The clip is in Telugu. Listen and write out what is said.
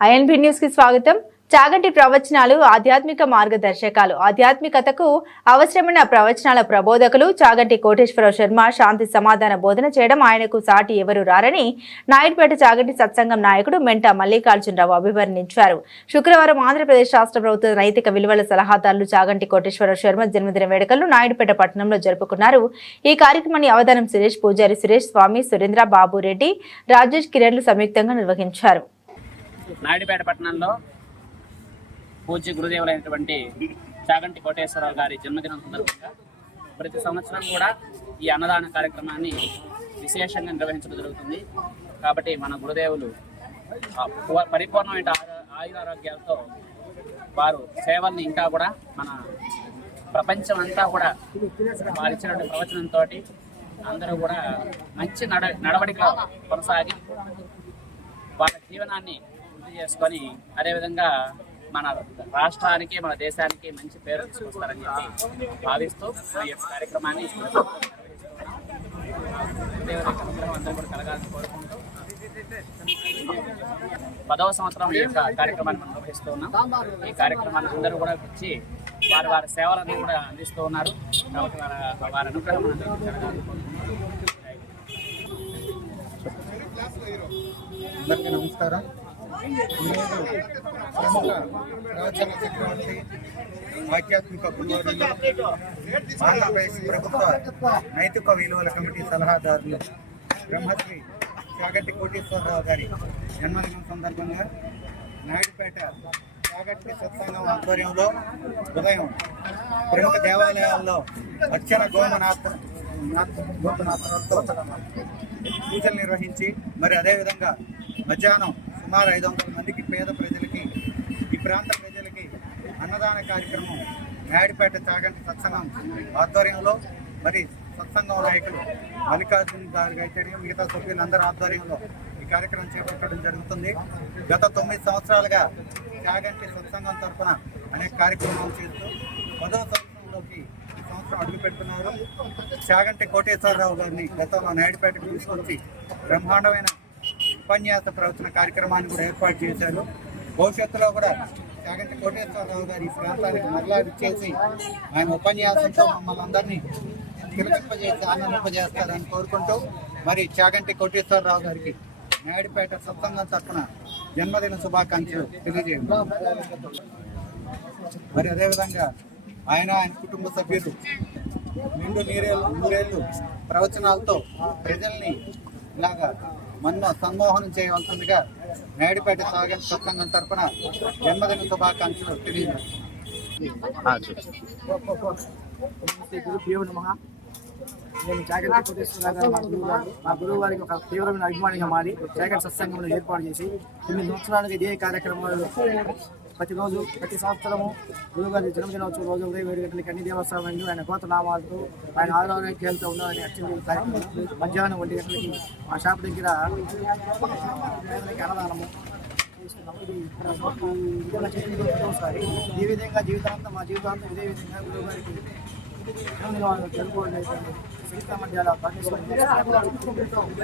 ఐఎన్బి న్యూస్కి స్వాగతం. చాగంటి ప్రవచనాలు ఆధ్యాత్మిక మార్గదర్శకాలు. ఆధ్యాత్మికతకు అవసరమైన ప్రవచనాల ప్రబోధకులు చాగంటి కోటేశ్వర శర్మ శాంతి సమాధాన బోధన చేయడం ఆయనకు సాటి ఎవరు రారని నాయుడుపేట చాగంటి సత్సంగం నాయకుడు మెంట మల్లికార్జునరావు అభివర్ణించారు. శుక్రవారం ఆంధ్రప్రదేశ్ రాష్ట్ర ప్రభుత్వ నైతిక విలువల సలహాదారులు చాగంటి కోటేశ్వర శర్మ జన్మదిన వేడుకలు నాయుడుపేట పట్టణంలో జరుపుకున్నారు. ఈ కార్యక్రమాన్ని అవధానం సురేష్ పూజారి సురేష్ స్వామి సురేంద్ర బాబు రెడ్డి రాజేష్ కిరణ్లు సంయుక్తంగా నిర్వహించారు. నాయుడుపేట పట్టణంలో పూజ్య గురుదేవులైనటువంటి చాగంటి కోటేశ్వరరావు గారి జన్మదినం సందర్భంగా ప్రతి సంవత్సరం కూడా ఈ అన్నదాన కార్యక్రమాన్ని విశేషంగా నిర్వహించడం జరుగుతుంది. కాబట్టి మన గురుదేవులు పరిపూర్ణమైన ఆరో- ఆయురారోగ్యాలతో వారు సేవల్ని ఇంకా కూడా మన ప్రపంచం అంతా కూడా వారు ఇచ్చినటువంటి ప్రవచనంతో అందరూ కూడా మంచి నడ నడవడిక కొనసాగి వాళ్ళ జీవనాన్ని చేసుకొని అదేవిధంగా మన రాష్ట్రానికి మన దేశానికి మంచి పేరు తీసుకొస్తారని చెప్పి భావిస్తూ ఈ యొక్క కార్యక్రమాన్ని అందరూ కూడా కలగాలని కోరుకుంటూ పదవ సంవత్సరం ఈ యొక్క కార్యక్రమాన్ని మనం నిర్వహిస్తూ ఉన్నాం. ఈ కార్యక్రమాన్ని అందరూ కూడా వచ్చి వారి వారి సేవలను కూడా అందిస్తూ ఉన్నారు. కాబట్టి వారి వారి అనుగ్రహం అందరికీ నమస్కారం. చక్రవర్తి ఆధ్యాత్మిక గురువులు ఆంధ్రప్రదేశ్ ప్రభుత్వ నైతిక విలువల కమిటీ సలహాదారులు బ్రహ్మశ్రీ చాగట్టి కోటేశ్వరరావు గారి జన్మదినం సందర్భంగా నాయుడుపేట చాగట్టి సత్సంగం ఆధ్వర్యంలో ఉదయం ప్రముఖ దేవాలయాల్లో అర్చన గోమనాథ గోపనాథంతో పూజలు నిర్వహించి మరి అదేవిధంగా మధ్యాహ్నం సుమారు ఐదు వందల మందికి పేద ప్రజలకి ఈ ప్రాంత ప్రజలకి అన్నదాన కార్యక్రమం నాయుడుపేట తాగంటి సత్సంగం ఆధ్వర్యంలో మరి సత్సంగం నాయకులు మల్లికార్జున గారికి అయితే మిగతా సభ్యులందరి ఆధ్వర్యంలో ఈ కార్యక్రమం చేపట్టడం జరుగుతుంది. గత తొమ్మిది సంవత్సరాలుగా త్యాగంటి సత్సంగం తరఫున అనేక కార్యక్రమాలు చేస్తూ పదవ సంవత్సరంలోకి ఈ సంవత్సరం అడుగు పెడుతున్నారు. కోటేశ్వరరావు గారిని గతంలో నాయుడుపేటకు తీసుకొచ్చి బ్రహ్మాండమైన ఉపన్యాస ప్రవచన కార్యక్రమాన్ని కూడా ఏర్పాటు చేశారు. భవిష్యత్తులో కూడా చాగంటి కోటేశ్వరరావు గారి ఈ ప్రాంతానికి మరలా విచ్చేసి ఆయన ఉపన్యాసంతో మమ్మల్ని అందరినీ తిలకింపజేసి ఆనందింపజేస్తారని కోరుకుంటూ మరి చాగంటి కోటేశ్వరరావు గారికి నాయుడుపేట సత్సంగం తరఫున జన్మదిన శుభాకాంక్షలు తెలియజేయండి. మరి అదేవిధంగా ఆయన ఆయన కుటుంబ సభ్యులు నిండు నీరేళ్ళు నూరేళ్ళు ప్రవచనాలతో ప్రజల్ని ఇలాగా మన్నో సన్మోహనం చేయవలసిందిగా నాయుడుపేట సాగర్ సత్సంగం తరపున జన్మదిన శుభాకాంక్షలు తెలియజేస్తాం శ్రీ గురు దేవుడు నమ నేను జాగ్రత్త గురువు మా గురువు గారికి ఒక తీవ్రమైన అభిమానిగా మారి జాగ్రత్త సత్సంగంలో ఏర్పాటు చేసి తొమ్మిది సంవత్సరాలుగా ఇదే కార్యక్రమాలు ప్రతిరోజు ప్రతి సంవత్సరము గురువుగారి జన్మదినోత్సవం రోజు ఉదయం ఏడు గంటలకి అన్ని దేవస్థానాలు ఆయన కోత నామాలతో ఆయన ఆరోగ్యాలతో ఉన్నారని అత్యంత కార్యక్రమం. మధ్యాహ్నం ఒంటి గంటలకి మా షాప్ దగ్గర అన్నదానము చేస్తున్నాము. ఈ విధంగా జీవితాంతం మా జీవితాంతం ఇదే విధంగా గురువుగారికి జన్మదినం జరుపుకోవడం అయితే సంగీత మధ్యాల పార్టిసిపేట్